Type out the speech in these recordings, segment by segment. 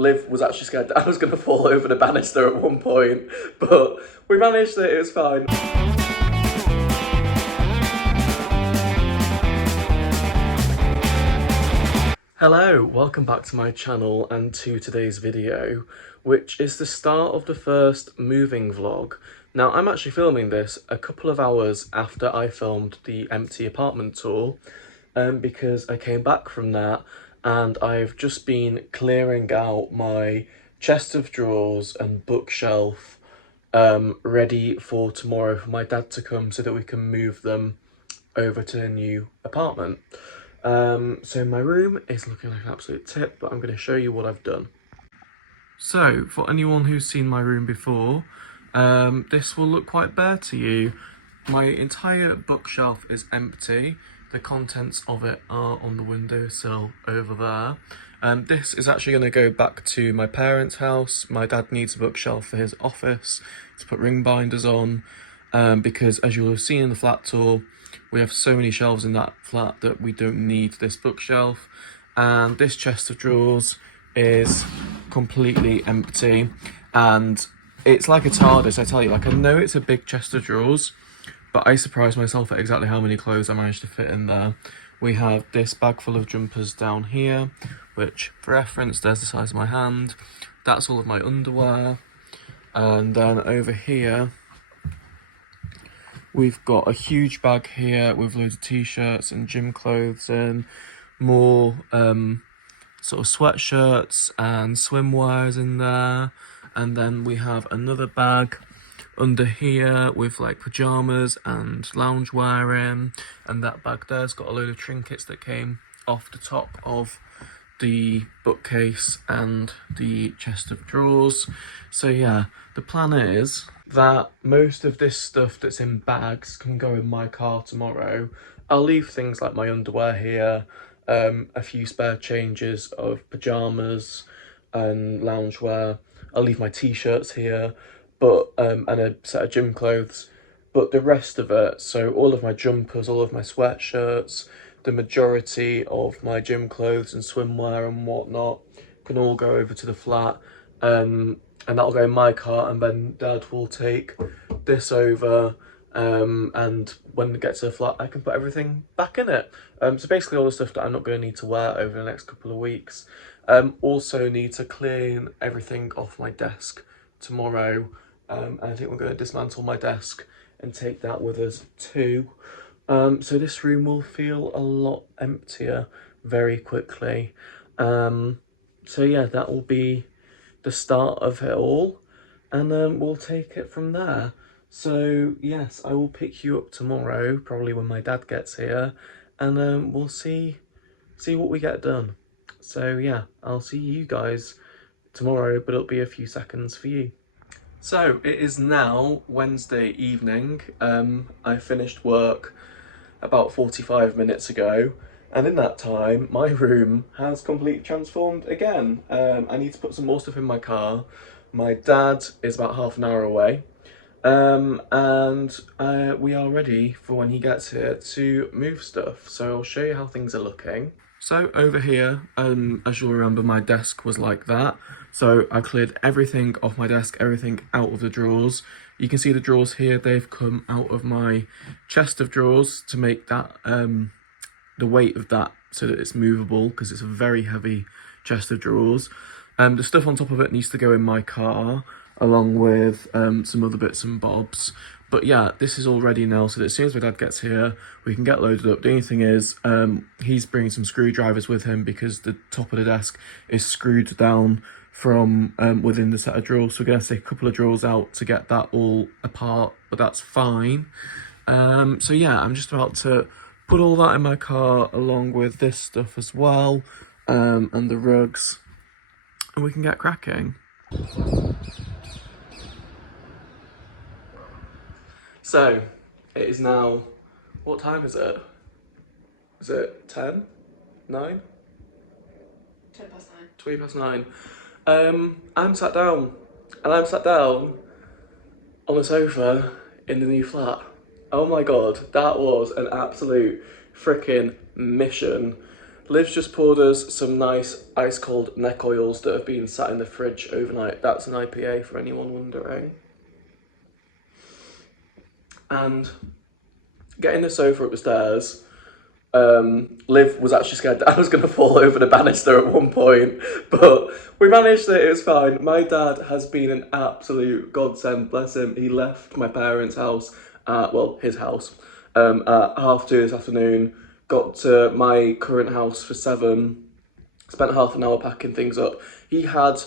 Liv was actually scared that I was going to fall over the banister at one point, but we managed it, it was fine. Hello, welcome back to my channel and to today's video, which is the start of the first moving vlog. Now, I'm actually filming this a couple of hours after I filmed the empty apartment tour, because I came back from that and I've just been clearing out my chest of drawers and bookshelf, ready for tomorrow for my dad to come so that we can move them over to the new apartment. So my room is looking like an absolute tip, but I'm going to show you what I've done. So, for anyone who's seen my room before, this will look quite bare to you. My entire bookshelf is empty. The contents of it are on the windowsill over there. This is actually going to go back to my parents' house. My dad needs a bookshelf for his office to put ring binders on, because as you'll have seen in the flat tour, we have so many shelves in that flat that we don't need this bookshelf. And this chest of drawers is completely empty. And it's like a TARDIS, I tell you. Like, I know it's a big chest of drawers, but I surprised myself at exactly how many clothes I managed to fit in there. We have this bag full of jumpers down here, which, for reference, there's the size of my hand. That's all of my underwear. And then over here, we've got a huge bag here with loads of t-shirts and gym clothes in, more sort of sweatshirts and swimwears in there. And then we have another bag under here with like pyjamas and loungewear in. And that bag there's got a load of trinkets that came off the top of the bookcase and the chest of drawers. So yeah, the plan is that most of this stuff that's in bags can go in my car tomorrow. I'll leave things like my underwear here, a few spare changes of pyjamas and loungewear. I'll leave my t-shirts here, but and a set of gym clothes. But the rest of it, so all of my jumpers, all of my sweatshirts, the majority of my gym clothes and swimwear and whatnot can all go over to the flat. And that'll go in my car, and then Dad will take this over, and when it gets to the flat I can put everything back in it. So basically all the stuff that I'm not going to need to wear over the next couple of weeks. Also need to clean everything off my desk tomorrow, and I think we're going to dismantle my desk and take that with us too. So this room will feel a lot emptier very quickly. So yeah, that will be the start of it all, and we'll take it from there. So yes, I will pick you up tomorrow, probably when my dad gets here, and we'll see what we get done. So yeah, I'll see you guys tomorrow, but it'll be a few seconds for you. So it is now Wednesday evening. I finished work about 45 minutes ago, and in that time my room has completely transformed again. I need to put some more stuff in my car. My dad is about half an hour away, and we are ready for when he gets here to move stuff. So I'll show you how things are looking. So over here, as you'll remember, my desk was like that. So I cleared everything off my desk, everything out of the drawers. You can see the drawers here, they've come out of my chest of drawers to make that, the weight of that so that it's movable, because it's a very heavy chest of drawers. The stuff on top of it needs to go in my car, along with some other bits and bobs. But yeah, this is all ready now, so that as soon as my dad gets here, we can get loaded up. The only thing is, he's bringing some screwdrivers with him because the top of the desk is screwed down from within the set of drawers. So we're going to take a couple of drawers out to get that all apart, but that's fine. So yeah, I'm just about to put all that in my car along with this stuff as well, and the rugs, and we can get cracking. So, it is now, what time is it? Is it 10? 9? 20 past 9. 20 past 9. I'm sat down, and I'm sat down on the sofa in the new flat. Oh my god, that was an absolute freaking mission. Liv's just poured us some nice ice cold neck oils that have been sat in the fridge overnight. That's an IPA for anyone wondering. And getting the sofa up the stairs, Liv was actually scared that I was going to fall over the banister at one point, but we managed it, it was fine. My dad has been an absolute godsend, bless him. He left my parents' house, his house, at 2:30 this afternoon, got to my current house for 7, spent half an hour packing things up. He had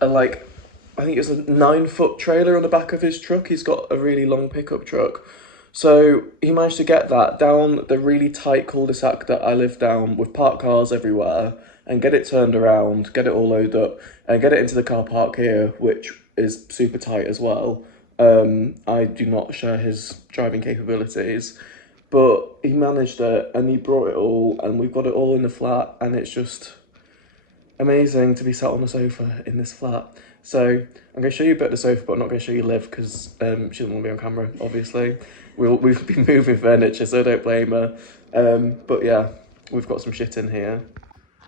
I think it's a 9-foot trailer on the back of his truck. He's got a really long pickup truck. So he managed to get that down the really tight cul-de-sac that I live down with parked cars everywhere and get it turned around, get it all loaded up and get it into the car park here, which is super tight as well. I do not share his driving capabilities, but he managed it and he brought it all and we've got it all in the flat and it's just amazing to be sat on a sofa in this flat. So I'm going to show you a bit of the sofa, but I'm not going to show you Liv because she doesn't want to be on camera, obviously. We've been moving furniture, so don't blame her. But yeah, we've got some shit in here.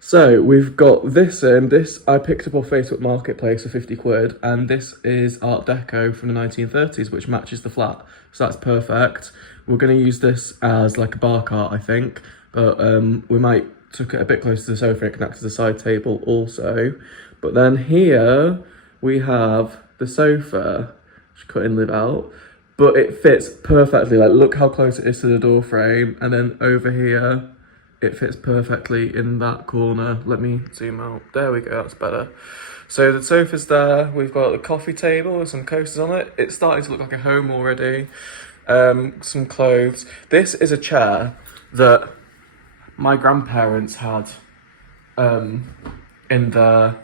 So we've got this this I picked up off Facebook Marketplace for 50 quid, and this is Art Deco from the 1930s, which matches the flat. So that's perfect. We're going to use this as like a bar cart, I think, but we might tuck it a bit closer to the sofa. It can act as a side table also. But then here we have the sofa, just cutting Liv out, but it fits perfectly. Like, look how close it is to the door frame, and then over here it fits perfectly in that corner. Let me zoom out. There we go, that's better. So the sofa's there, we've got the coffee table with some coasters on it. It's starting to look like a home already. Some clothes. This is a chair that my grandparents had in their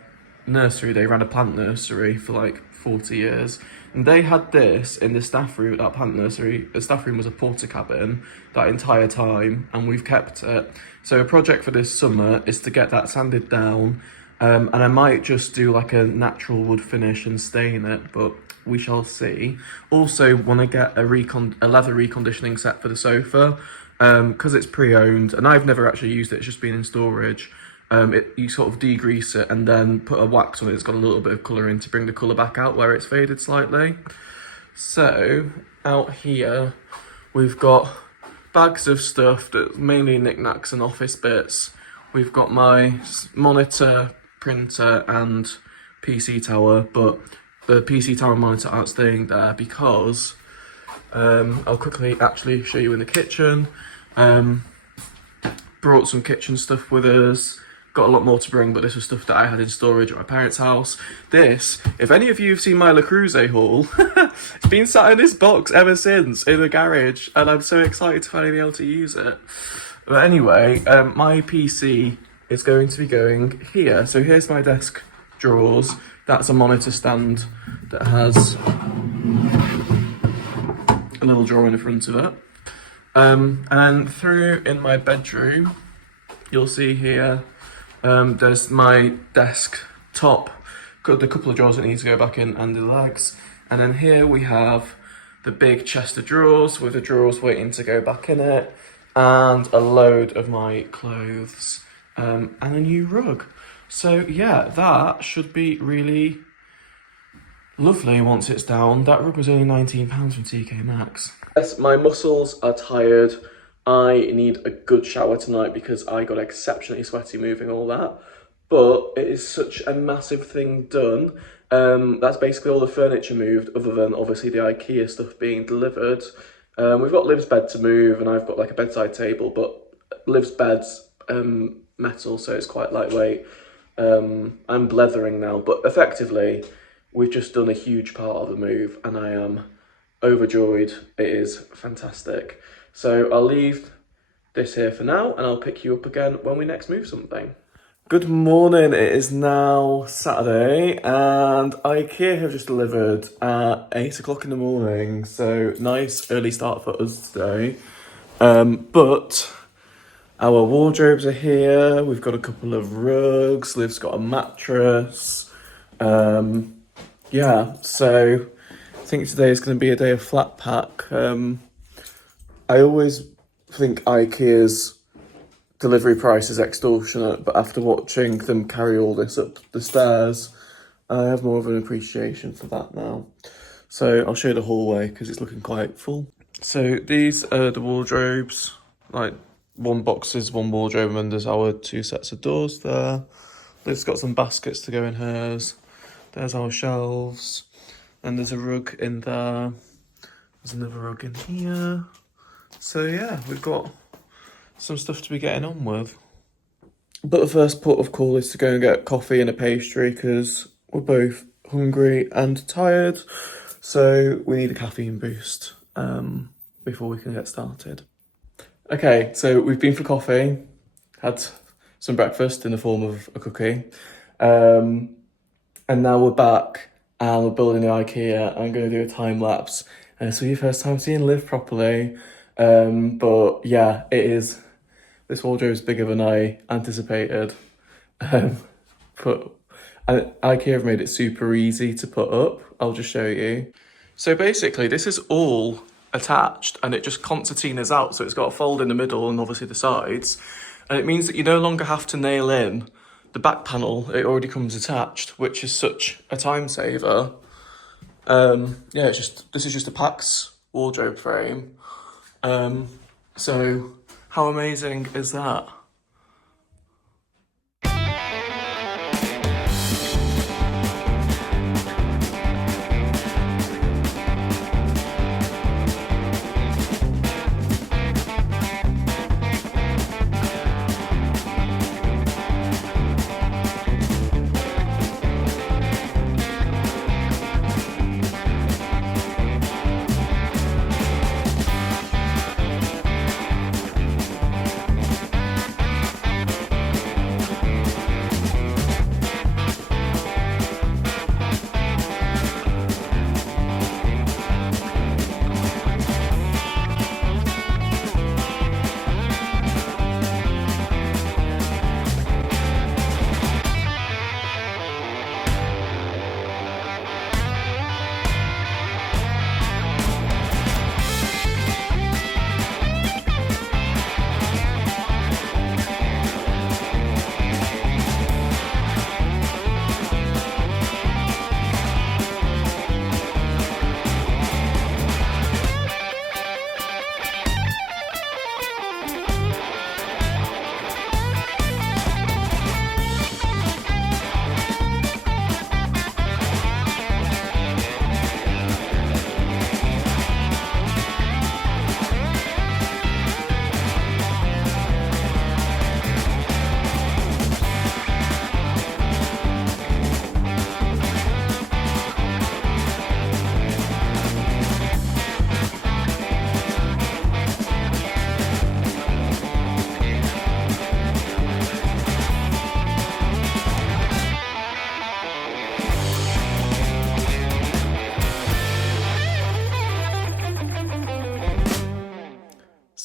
nursery. They ran a plant nursery for like 40 years. And they had this in the staff room at that plant nursery. The staff room was a porta cabin that entire time, and we've kept it. So a project for this summer is to get that sanded down, and I might just do like a natural wood finish and stain it, but we shall see. Also want to get a leather reconditioning set for the sofa, because it's pre-owned, and I've never actually used it, it's just been in storage. You sort of degrease it and then put a wax on it. It's got a little bit of colour in to bring the colour back out where it's faded slightly. So out here we've got bags of stuff that's mainly knickknacks and office bits. We've got my monitor, printer and PC tower, but the PC tower and monitor aren't staying there because I'll quickly actually show you in the kitchen. Brought some kitchen stuff with us. Got a lot more to bring, but this was stuff that I had in storage at my parents' house. This, if any of you have seen my Le Creuset haul, it's been sat in this box ever since in the garage, and I'm so excited to finally be able to use it. But anyway, my PC is going to be going here. So here's my desk drawers. That's a monitor stand that has a little drawer in the front of it. And then through in my bedroom, you'll see here, there's my desk top, got the couple of drawers that need to go back in and the legs. And then here we have the big chest of drawers with the drawers waiting to go back in it, and a load of my clothes, and a new rug. So yeah, that should be really lovely once it's down. That rug was only £19 from TK Maxx. Yes, my muscles are tired. I need a good shower tonight because I got exceptionally sweaty moving all that. But it is such a massive thing done. That's basically all the furniture moved, other than obviously the IKEA stuff being delivered. We've got Liv's bed to move, and I've got like a bedside table, but Liv's bed's metal, so it's quite lightweight. I'm blethering now, but effectively, we've just done a huge part of the move, and I am overjoyed. It is fantastic. So I'll leave this here for now, and I'll pick you up again when we next move something. Good morning, it is now Saturday, and IKEA have just delivered at 8 o'clock in the morning, so nice early start for us today. But our wardrobes are here, we've got a couple of rugs, Liv's got a mattress. Yeah, so I think today is going to be a day of Flatpack. I always think IKEA's delivery price is extortionate, but after watching them carry all this up the stairs, I have more of an appreciation for that now. So I'll show you the hallway because it's looking quite full. So these are the wardrobes, like one box is one wardrobe and there's our 2 sets of doors there. Liv's got some baskets to go in hers. There's our shelves. And there's a rug in there. There's another rug in here. So yeah, we've got some stuff to be getting on with. But the first port of call is to go and get coffee and a pastry because we're both hungry and tired. So we need a caffeine boost before we can get started. Okay, so we've been for coffee, had some breakfast in the form of a cookie, and now we're back and we're building the IKEA. I'm going to do a time lapse. So your first time seeing Liv properly, but yeah, it is. This wardrobe is bigger than I anticipated, but IKEA have made it super easy to put up. I'll just show you. So basically, this is all attached and it just concertinas out, so it's got a fold in the middle and obviously the sides, and it means that you no longer have to nail in the back panel. It already comes attached, which is such a time saver. Yeah, this is just a Pax wardrobe frame. So how amazing is that?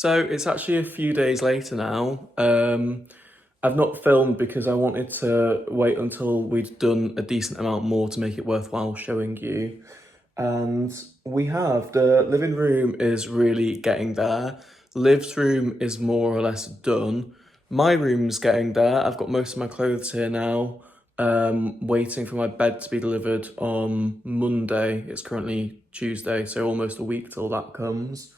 So it's actually a few days later now. I've not filmed because I wanted to wait until we'd done a decent amount more to make it worthwhile showing you. And we have. The living room is really getting there. Liv's room is more or less done. My room's getting there. I've got most of my clothes here now. Waiting for my bed to be delivered on Monday. It's currently Tuesday, so almost a week till that comes.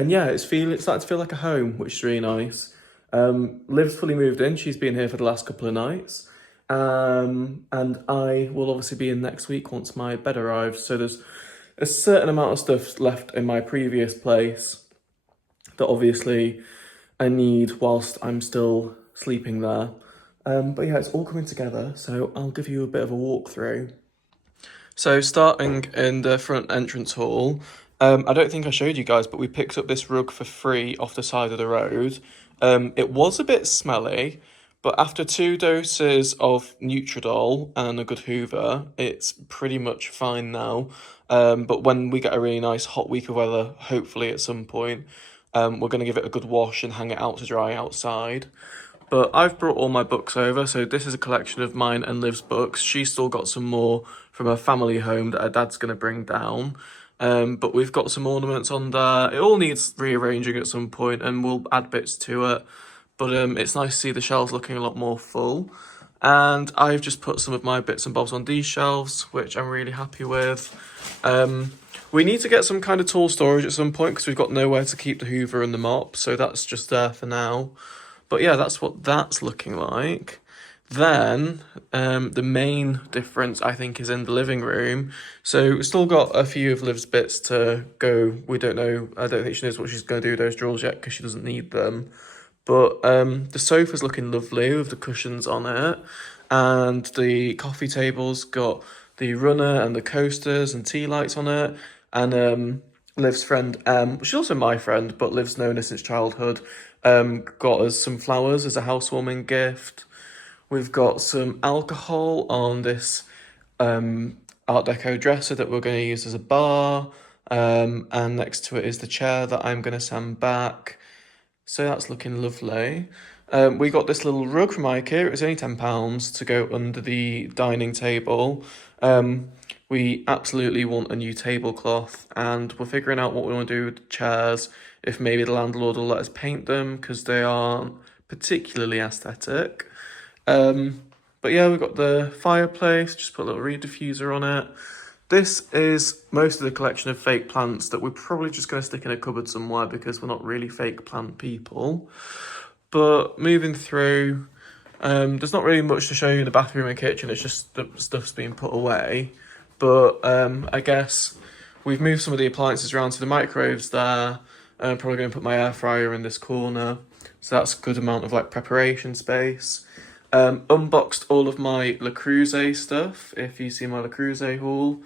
And yeah, it's starting to feel like a home, which is really nice. Liv's fully moved in. She's been here for the last couple of nights. And I will obviously be in next week once my bed arrives. So there's a certain amount of stuff left in my previous place that obviously I need whilst I'm still sleeping there. But yeah, it's all coming together. So I'll give you a bit of a walkthrough. So starting in the front entrance hall, I don't think I showed you guys, but we picked up this rug for free off the side of the road. It was a bit smelly, but after 2 doses of Nutridol and a good hoover, it's pretty much fine now. But when we get a really nice hot week of weather, hopefully at some point, we're going to give it a good wash and hang it out to dry outside. But I've brought all my books over, so this is a collection of mine and Liv's books. She's still got some more from her family home that her dad's going to bring down. But we've got some ornaments on there. It all needs rearranging at some point, and we'll add bits to it. But it's nice to see the shelves looking a lot more full. And I've just put some of my bits and bobs on these shelves, which I'm really happy with. We need to get some kind of tall storage at some point because we've got nowhere to keep the Hoover and the mop, so that's just there for now. But yeah, that's what that's looking like. Then the main difference I think is in the living room. So we've still got a few of Liv's bits to go. We don't know. I don't think she knows what she's going to do with those drawers yet because she doesn't need them. But the sofa's looking lovely with the cushions on it, and the coffee table's got the runner and the coasters and tea lights on it. And Liv's friend, she's also my friend, but Liv's known her since childhood, got us some flowers as a housewarming gift. We've got some alcohol on this Art Deco dresser that we're going to use as a bar. And next to it is the chair that I'm going to sand back. So that's looking lovely. We got this little rug from IKEA. It was only £10 to go under the dining table. We absolutely want a new tablecloth, and we're figuring out what we want to do with the chairs. If maybe the landlord will let us paint them because they aren't particularly aesthetic. But yeah, we've got the fireplace, just put a little reed diffuser on it. This is most of the collection of fake plants that we're probably just going to stick in a cupboard somewhere because we're not really fake plant people. But moving through, there's not really much to show you in the bathroom and kitchen, it's just the stuff's being put away. But I guess we've moved some of the appliances around to the microwaves there. I'm probably going to put my air fryer in this corner. So that's a good amount of like preparation space. Unboxed all of my Le Creuset stuff, if you see my Le Creuset haul.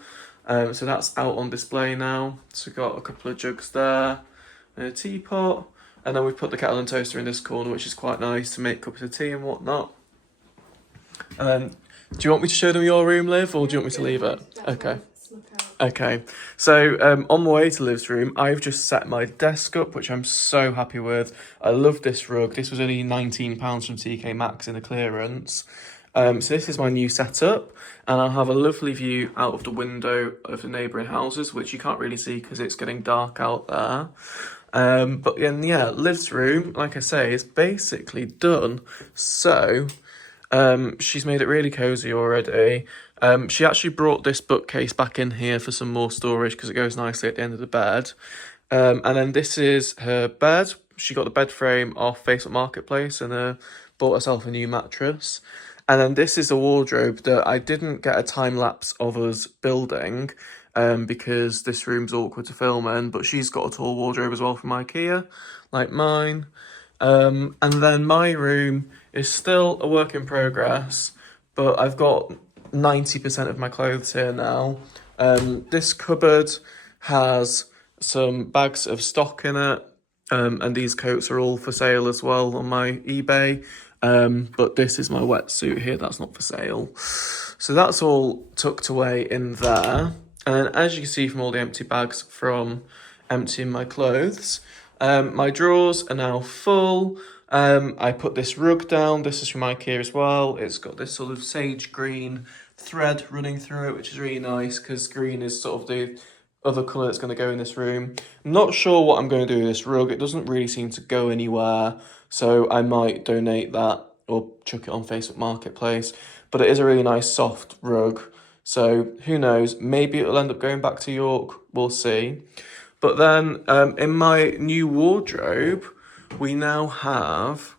So that's out on display now. So we've got a couple of jugs there, and a teapot. And then we've put the kettle and toaster in this corner, which is quite nice to make cups of tea and whatnot. And then, do you want me to show them your room, Liv, or do you want me to leave it? Okay. Okay, so on my way to Liv's room, I've just set my desk up, which I'm so happy with. I love this rug. This was only £19 from TK Maxx in the clearance. So this is my new setup, and I'll have a lovely view out of the window of the neighbouring houses, which you can't really see because it's getting dark out there. But then, yeah, Liv's room, like I say, is basically done. So she's made it really cozy already. She actually brought this bookcase back in here for some more storage because it goes nicely at the end of the bed. And then this is her bed. She got the bed frame off Facebook Marketplace and bought herself a new mattress. And then this is a wardrobe that I didn't get a time lapse of us building because this room's awkward to film in, but she's got a tall wardrobe as well from IKEA, like mine. And then my room is still a work in progress, but I've got 90% of my clothes here now. This cupboard has some bags of stock in it, and these coats are all for sale as well on my eBay. But this is my wetsuit here, that's not for sale. So that's all tucked away in there. And as you can see from all the empty bags from emptying my clothes, my drawers are now full. I put this rug down. This is from IKEA as well. It's got this sort of sage green thread running through it, which is really nice because green is sort of the other colour that's going to go in this room. I'm not sure what I'm going to do with this rug. It doesn't really seem to go anywhere, so I might donate that or chuck it on Facebook Marketplace. But it is a really nice soft rug, so who knows? Maybe it'll end up going back to York. We'll see. But then in my new wardrobe, we now have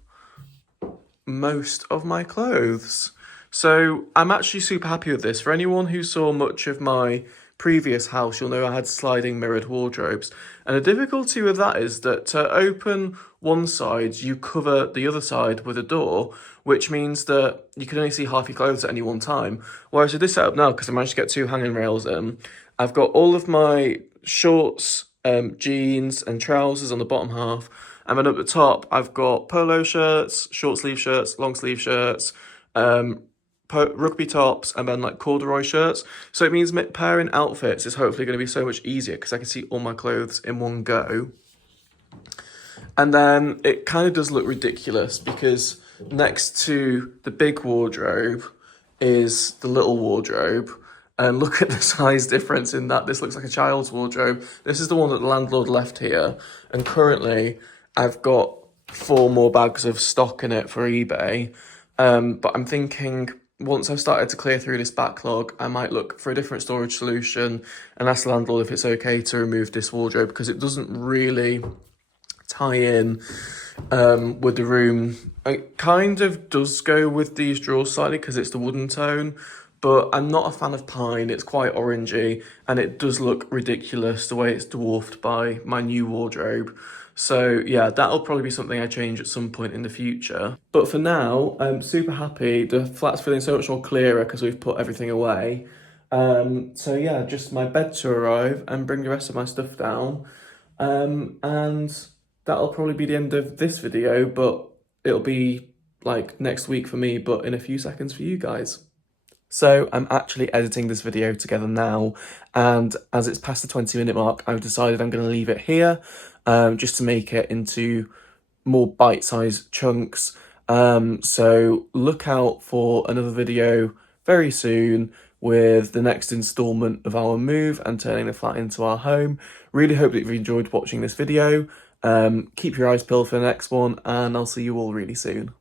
most of my clothes. So I'm actually super happy with this. For anyone who saw much of my previous house, you'll know I had sliding mirrored wardrobes. And the difficulty with that is that to open one side, you cover the other side with a door, which means that you can only see half your clothes at any one time. Whereas with this setup now, because I managed to get two hanging rails in, I've got all of my shorts, jeans and trousers on the bottom half. And then at the top, I've got polo shirts, short sleeve shirts, long sleeve shirts, rugby tops, and then like corduroy shirts. So it means pairing outfits is hopefully going to be so much easier because I can see all my clothes in one go. And then it kind of does look ridiculous because next to the big wardrobe is the little wardrobe. and look at the size difference in that. This looks like a child's wardrobe. This is the one that the landlord left here, and currently I've got 4 more bags of stock in it for eBay. But I'm thinking once I've started to clear through this backlog, I might look for a different storage solution and ask the landlord if it's okay to remove this wardrobe, because it doesn't really tie in with the room. It kind of does go with these drawers slightly because it's the wooden tone, but I'm not a fan of pine. It's quite orangey and it does look ridiculous the way it's dwarfed by my new wardrobe. So yeah, that'll probably be something I change at some point in the future. But for now, I'm super happy. The flat's feeling so much more clearer because we've put everything away. So yeah, just my bed to arrive and bring the rest of my stuff down. And that'll probably be the end of this video, but it'll be like next week for me, but in a few seconds for you guys. So I'm actually editing this video together now, and as it's past the 20-minute mark, I've decided I'm going to leave it here, just to make it into more bite-sized chunks. So look out for another video very soon with the next installment of our move and turning the flat into our home. Really hope that you've enjoyed watching this video. Keep your eyes peeled for the next one, and I'll see you all really soon.